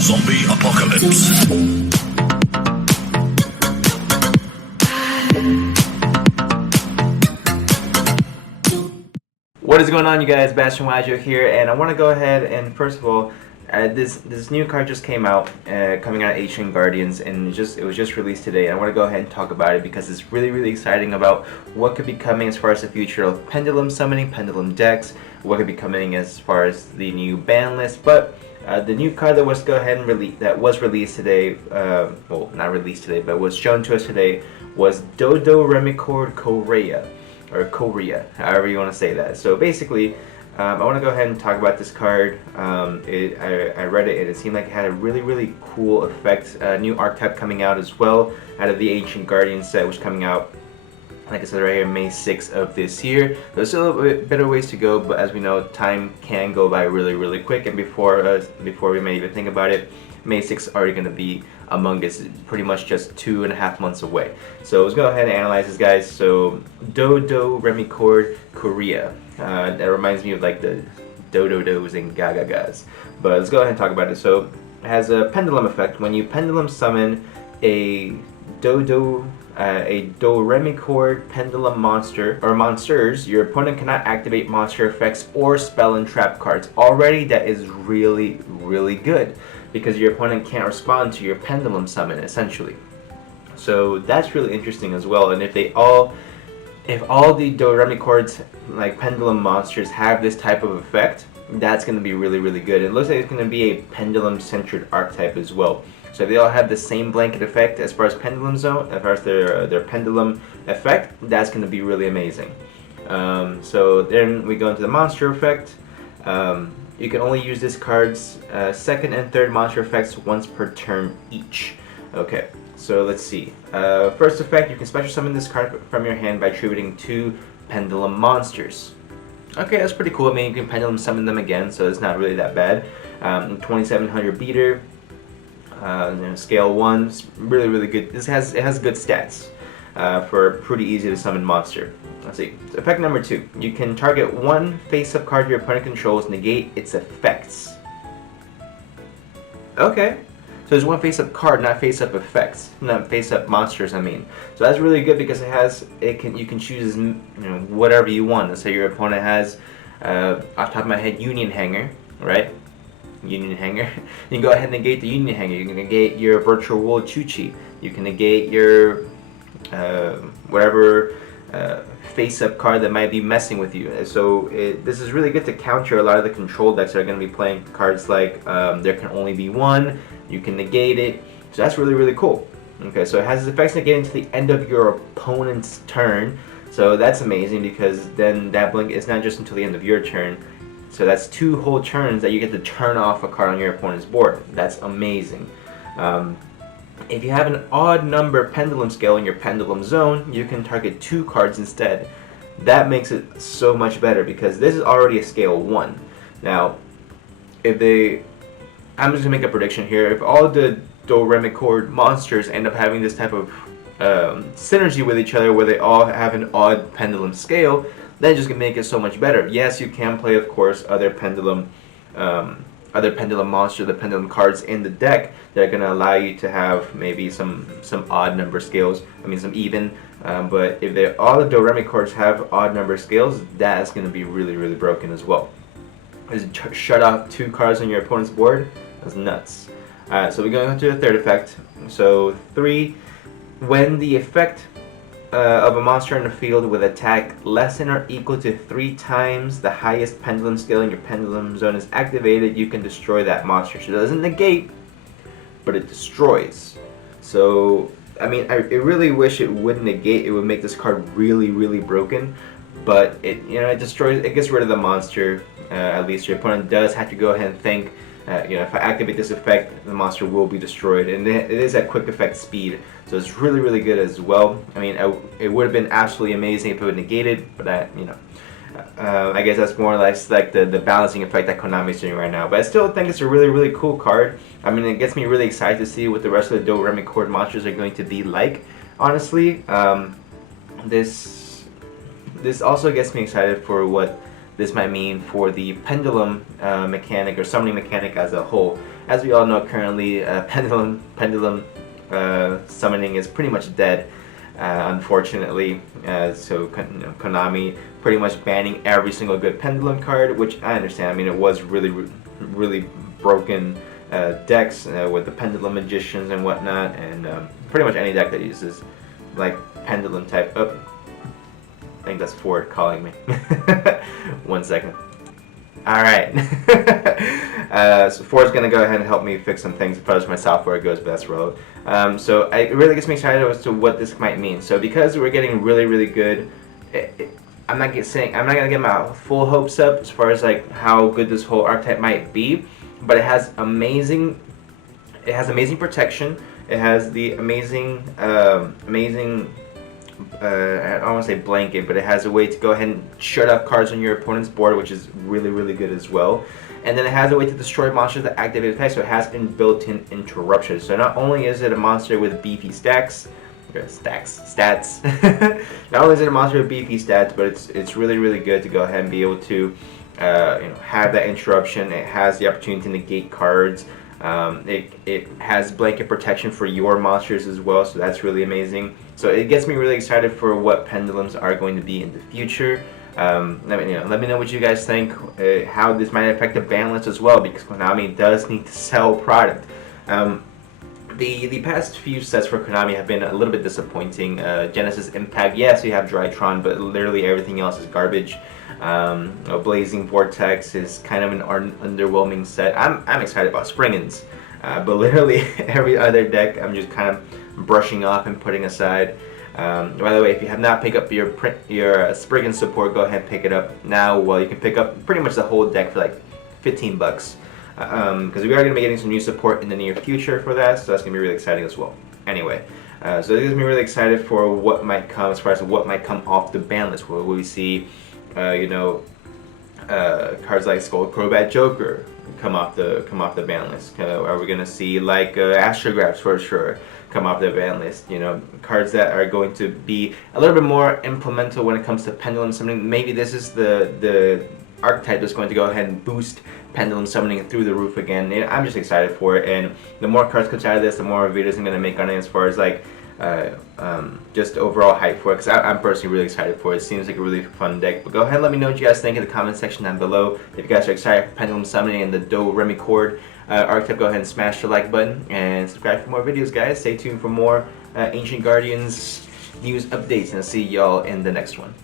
Zombie Apocalypse. What is going on, you guys? Bastion Wajo here, and I want to go ahead and first of all, this new card just came out, coming out of Ancient Guardians, and it was just released today. I want to go ahead and talk about it because it's really exciting about what could be coming as far as the future of Pendulum summoning, Pendulum decks, what could be coming as far as the new ban list. But the new card that was released today, well, not released today, but was shown to us today, was Doremichord Korea. Or Korea, however you want to say that. So basically, I want to go ahead and talk about this card. I read it and it seemed like it had a really cool effect. New archetype coming out as well out of the Ancient Guardian set, which is coming out, like I said right here, May 6th of this year. There's still a bit of ways to go, but as we know, time can go by really quick. And before we may even think about it, May 6th is already going to be among us, pretty much just 2.5 months away. So let's go ahead and analyze this, guys. So Doremichord Korea. That reminds me of like the Dodos and Gagagas. But let's go ahead and talk about it. So it has a pendulum effect. When you pendulum summon a Doremichord pendulum monster or monsters, your opponent cannot activate monster effects or spell and trap cards. Already that is really good, because your opponent can't respond to your pendulum summon essentially. So that's really interesting as well. And if all the Doremichord's like pendulum monsters have this type of effect, that's going to be really good. It looks like it's going to be a pendulum centered archetype as well. So if they all have the same blanket effect as far as pendulum zone, as far as their pendulum effect, that's going to be really amazing. So then we go into the monster effect. You can only use this card's second and third monster effects once per turn each. Okay, so let's see. First effect, you can special summon this card from your hand by attributing 2 pendulum monsters. Okay, that's pretty cool. I mean, you can pendulum summon them again, so it's not really that bad. 2700 beater, scale 1, it's really good. It has good stats for a pretty easy to summon monster. Let's see. So effect number 2. You can target one face-up card your opponent controls, negate its effects. Okay. So there's one face-up card, not face-up effects, not face-up monsters. I mean, so that's really good because you can choose whatever you want. Let's say your opponent has, off the top of my head, Union Hanger, right? Union Hanger. You can go ahead and negate the Union Hanger. You can negate your Virtual World Chuchi. You can negate your whatever face-up card that might be messing with you. So this is really good to counter a lot of the control decks that are going to be playing cards like there can only be one. You can negate it. So that's really cool. Okay, so it has its effects negating to the end of your opponent's turn. So that's amazing because then that blink is not just until the end of your turn. So that's 2 whole turns that you get to turn off a card on your opponent's board. That's amazing. If you have an odd number pendulum scale in your pendulum zone, you can target 2 cards instead. That makes it so much better because this is already a scale 1. Now, I'm just gonna make a prediction here. If all the Doremichord monsters end up having this type of synergy with each other, where they all have an odd pendulum scale, then just gonna make it so much better. Yes, you can play, of course, other pendulum monsters, the pendulum cards in the deck that are gonna allow you to have maybe some odd number scales. I mean, some even. But if all the Doremichords have odd number scales, that's gonna be really broken as well. Just shut off 2 cards on your opponent's board. That's nuts. So we go into the third effect. So 3, when the effect of a monster in the field with attack less than or equal to 3 times the highest pendulum scale in your pendulum zone is activated, you can destroy that monster. So it doesn't negate, but it destroys. So I mean, I really wish it would negate. It would make this card really broken. But it destroys. It gets rid of the monster. At least your opponent does have to go ahead and think. If I activate this effect, the monster will be destroyed, and it is at quick effect speed, so it's really good as well. I mean, it would have been absolutely amazing if it would negate it, but I guess that's more or less like the balancing effect that Konami's doing right now. But I still think it's a really cool card. I mean, it gets me really excited to see what the rest of the Doremichord monsters are going to be like. Honestly, this also gets me excited for what this might mean for the pendulum mechanic or summoning mechanic as a whole. as we all know currently, Pendulum summoning is pretty much dead, unfortunately. So Konami pretty much banning every single good Pendulum card, which I understand. I mean, it was really broken decks with the Pendulum Magicians and whatnot, and pretty much any deck that uses like Pendulum type. Oh, I think that's Ford calling me. 1 second. Alright. So Ford's gonna go ahead and help me fix some things as far as my software goes, but that's road. So it really gets me excited as to what this might mean. So because we're getting really good, I'm not gonna get my full hopes up as far as like how good this whole archetype might be, but it has amazing protection. It has the amazing I don't want to say blanket, but it has a way to go ahead and shut up cards on your opponent's board, which is really good as well. And then it has a way to destroy monsters that activate attacks, so it has built-in interruption. So not only is it a monster with beefy stats. Not only is it a monster with beefy stats, but it's really good to go ahead and be able to have that interruption. It has the opportunity to negate cards. It has blanket protection for your monsters as well, so that's really amazing. So it gets me really excited for what Pendulums are going to be in the future. Let me know what you guys think, how this might affect the ban list as well, because Konami does need to sell product. The past few sets for Konami have been a little bit disappointing. Genesis Impact, yes, you have Drytron, but literally everything else is garbage. Blazing Vortex is kind of an underwhelming set. I'm excited about Springens, but literally every other deck I'm just kind of brushing off and putting aside. By the way, if you have not picked up your Spriggan support, go ahead and pick it up now. Well, you can pick up pretty much the whole deck for like 15 bucks. Because we are going to be getting some new support in the near future for that, so that's going to be really exciting as well. Anyway, so it gets me really excited for what might come as far as what might come off the ban list. Will we see, cards like Skull Crobat Joker come off the ban list? Are we going to see like Astrographs for sure come off the ban list? Cards that are going to be a little bit more implemental when it comes to Pendulum summoning. Maybe this is the archetype that's going to go ahead and boost Pendulum summoning through the roof again. And I'm just excited for it, and the more cards come out of this, the more videos I'm going to make on it as far as like just overall hype for it, because I'm personally really excited for it. It seems like a really fun deck. But go ahead and let me know what you guys think in the comment section down below. If you guys are excited for Pendulum summoning and the Doremichord archetype, go ahead and smash the like button and subscribe for more videos, guys. Stay tuned for more Ancient Guardians news updates, and I'll see y'all in the next one.